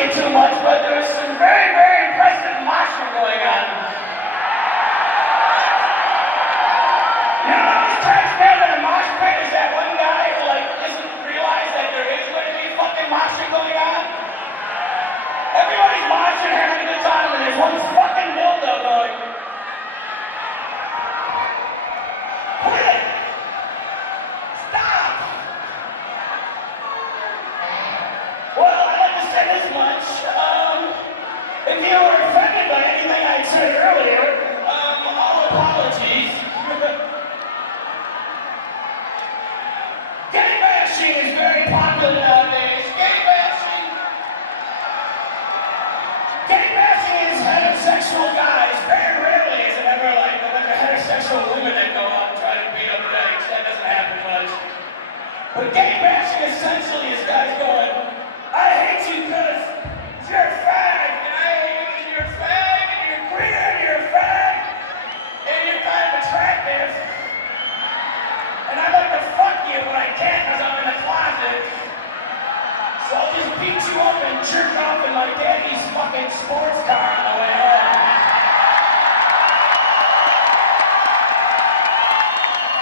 see it too much, but there's some very, very impressive moshing going on. You know what always cracks me up in a mosh pit is that one guy who like doesn't realize that there is going to be fucking moshing going on. Everybody's moshing, having a good time, and there's one fucking dildo going. Quit it! Stop! Well, I'd like to say this much. If you were offended by anything I said earlier, all apologies. Gay bashing is very popular nowadays. Gay bashing is heterosexual guys. Very rarely is it ever like a bunch of heterosexual women that go out and try to beat up dykes. That doesn't happen much. But gay bashing essentially is guys going, I hate you because you're a fag, and I hate you because you're a fag, and you're queer, and you're a fag, and you're kind of attractive. And I'd like to fuck you, but I can't because I'm in the closet. So I'll just beat you up and jerk off in my daddy's fucking sports car.